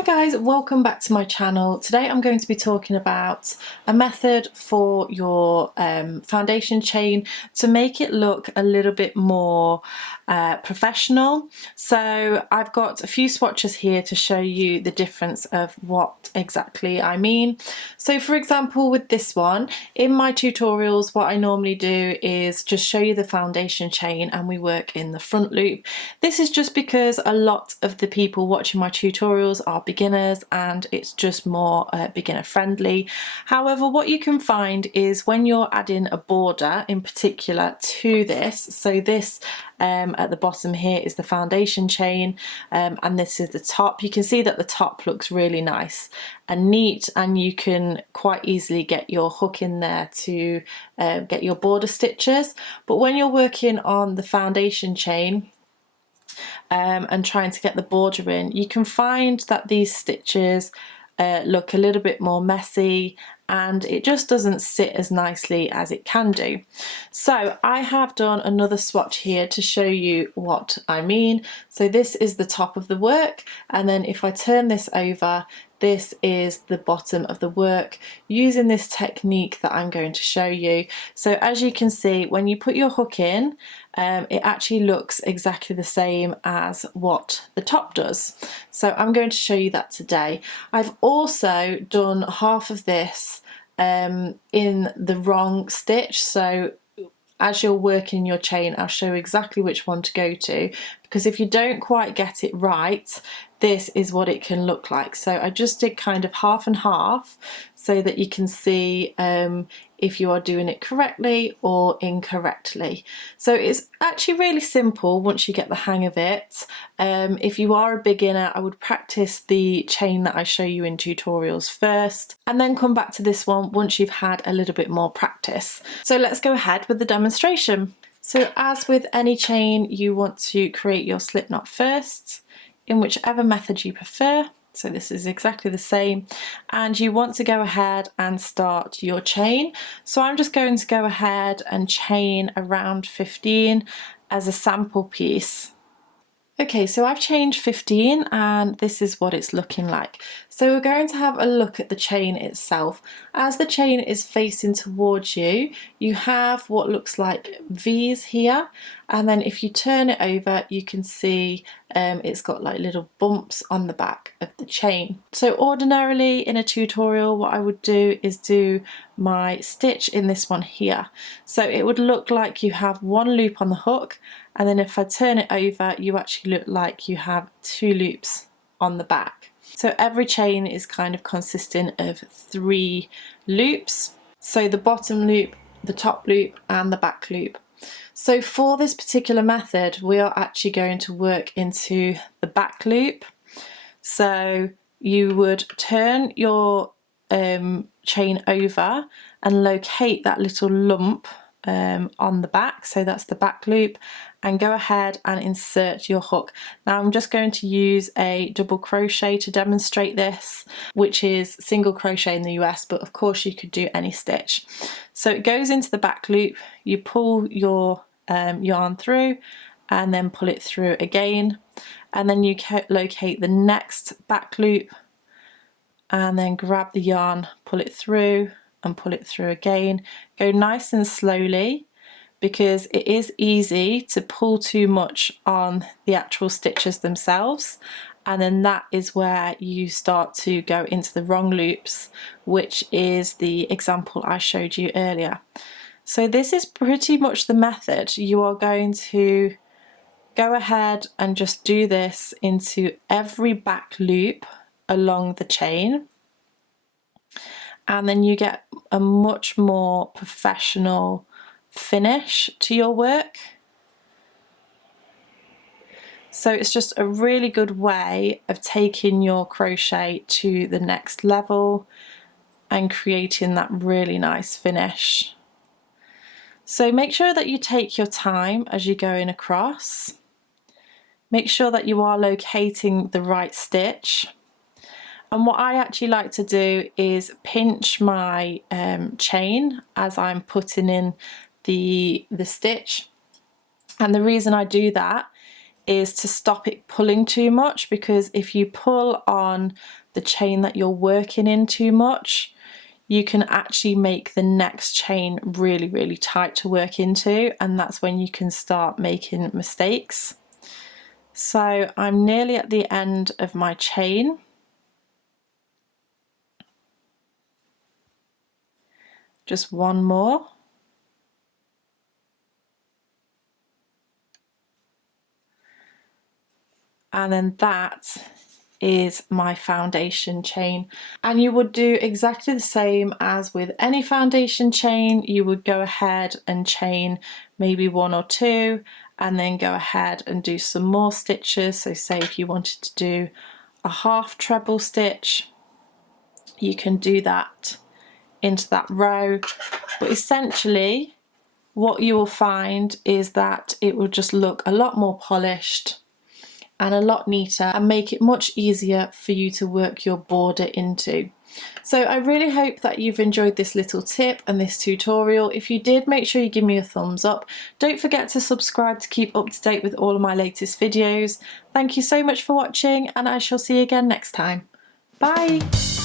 Hi guys, welcome back to my channel. Today I'm going to be talking about a method for your foundation chain to make it look a little bit more professional. So I've got a few swatches here to show you the difference of what exactly I mean. So for example, with this one, in my tutorials what I normally do is just show you the foundation chain and we work in the front loop. This is just because a lot of the people watching my tutorials are beginners and it's just more beginner friendly. However, what you can find is when you're adding a border in particular to this, so this at the bottom here is the foundation chain and this is the top. You can see that the top looks really nice and neat, and you can quite easily get your hook in there to get your border stitches. But when you're working on the foundation chain and trying to get the border in, you can find that these stitches look a little bit more messy and it just doesn't sit as nicely as it can do. So I have done another swatch here to show you what I mean. So this is the top of the work, and then if I turn this over, this is the bottom of the work using this technique that I'm going to show you. So as you can see, when you put your hook in, it actually looks exactly the same as what the top does. So I'm going to show you that today. I've also done half of this in the wrong stitch, so as you're working your chain I'll show exactly which one to go to, because if you don't quite get it right, this is what it can look like. So I just did kind of half and half so that you can see if you are doing it correctly or incorrectly. So it's actually really simple once you get the hang of it. If you are a beginner, I would practice the chain that I show you in tutorials first and then come back to this one once you've had a little bit more practice. So let's go ahead with the demonstration. So as with any chain, you want to create your slip knot first in whichever method you prefer. So this is exactly the same, and you want to go ahead and start your chain. So I'm just going to go ahead and chain around 15 as a sample piece. Okay, so I've chained 15 and this is what it's looking like. So we're going to have a look at the chain itself. As the chain is facing towards you, you have what looks like V's here, and then if you turn it over you can see it's got like little bumps on the back of the chain. So ordinarily in a tutorial what I would do is do my stitch in this one here. So it would look like you have one loop on the hook, and then if I turn it over you actually look like you have two loops on the back. So every chain is kind of consisting of 3 loops. So the bottom loop, the top loop and the back loop. So for this particular method we are actually going to work into the back loop. So you would turn your chain over and locate that little lump on the back, so that's the back loop, and go ahead and insert your hook. Now I'm just going to use a double crochet to demonstrate this, which is single crochet in the US, but of course you could do any stitch. So it goes into the back loop, you pull your yarn through and then pull it through again, and then you locate the next back loop and then grab the yarn, pull it through and pull it through again. Go nice and slowly because it is easy to pull too much on the actual stitches themselves, and then that is where you start to go into the wrong loops, which is the example I showed you earlier. So this is pretty much the method. You are going to go ahead and just do this into every back loop along the chain, and then you get a much more professional finish to your work. So it's just a really good way of taking your crochet to the next level and creating that really nice finish. So make sure that you take your time as you're going across. Make sure that you are locating the right stitch. And what I actually like to do is pinch my chain as I'm putting in the stitch. And the reason I do that is to stop it pulling too much, because if you pull on the chain that you're working in too much, you can actually make the next chain really, really tight to work into, and that's when you can start making mistakes. So I'm nearly at the end of my chain. Just one more. And then that is my foundation chain. And you would do exactly the same as with any foundation chain. You would go ahead and chain maybe 1 or 2, and then go ahead and do some more stitches. So say if you wanted to do a half treble stitch, you can do that into that row. But essentially what you will find is that it will just look a lot more polished and a lot neater, and make it much easier for you to work your border into. So I really hope that you've enjoyed this little tip and this tutorial. If you did, make sure you give me a thumbs up. Don't forget to subscribe to keep up to date with all of my latest videos. Thank you so much for watching, and I shall see you again next time. Bye!